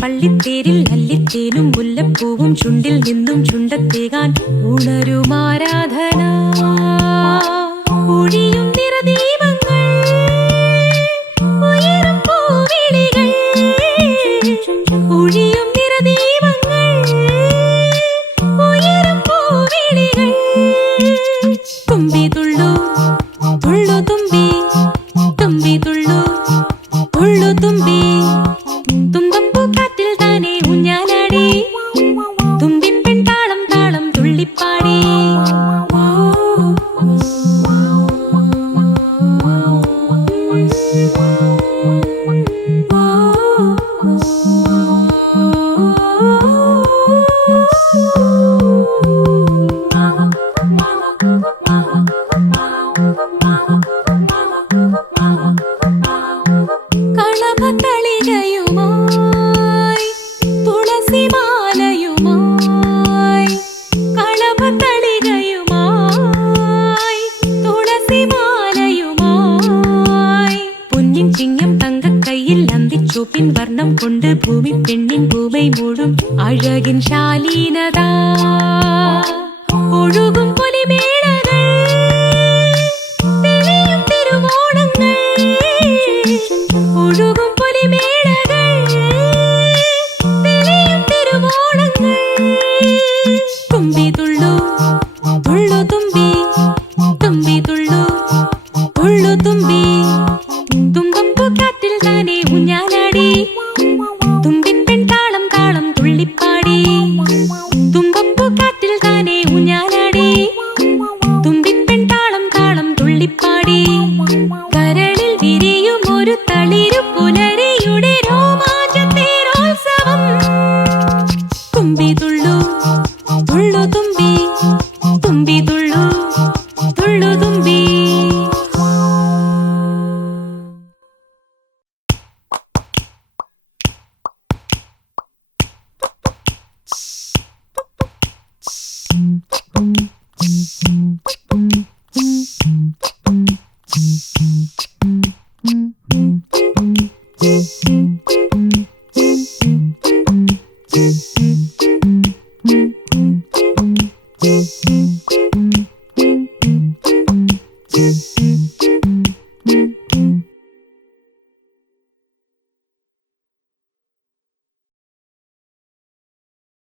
പള്ളിത്തേരിൽ അല്ലിത്തേനും മുല്ലപ്പൂവും ചുണ്ടിൽ നിന്നും ചുണ്ടത്തേകാൻ ഉണരുമാരാധന ഒഴിയും നിറദീപങ്ങൾ ഉയരും പൂവിളികൾ ഒഴിയും നിറദീപങ്ങൾ ഉയരും പൂവിളികൾ തുമ്പി തുള്ളു തുള്ളു തുമ്പി തുമ്പി തുള്ളു തുള്ളു തുമ്പി തുമ്പപ്പൂക്കാറ്റിൽ താനെ ഊഞ്ഞാലാടി തുമ്പിപ്പെൺ താളം താളം തുള്ളിപ്പാടി കളഭത്തളികയുമായി തുളസിമാലയുമായി കളഭത്തളികയുമായി തുളസിമാലയുമായി പൊന്നിൻ ചിങ്ങം തങ്കക്കൈയിൽ അന്തിച്ചോപ്പിൻ വർണ്ണം കൊണ്ട് ഭൂമി പെണ്ണിൻ ഭൂമൈ മൂടും അഴകിൻ ശാലീനത ഒഴുകും പൊലിമേളകൾ തെളിയും തിരുവോണങ്ങൾ ഒഴുകും പൊലിമേളകൾ തെളിയും തിരുവോണങ്ങൾ തുമ്പി തുള്ളു തുള്ളു തുമ്പി തുമ്പി തുള്ളു തുള്ളു തുമ്പി തുമ്പപ്പൂക്കാറ്റിൽ താനെ ഊഞ്ഞാലാടി തുമ്പിപ്പെൺ താളം താളം തുള്ളിപ്പാടി തുമ്പപ്പൂക്കാറ്റിൽ താനെ ഊഞ്ഞാലാടി തുമ്പിപ്പെൺ താളം താളം തുള്ളിപ്പാടി കരളിൽ വിരിയും ഒരു തളിരു പുലരിയുടെ രോമാഞ്ചത്തേരോത്സവം തുമ്പി തുള്ളു തുള്ളു തുമ്പി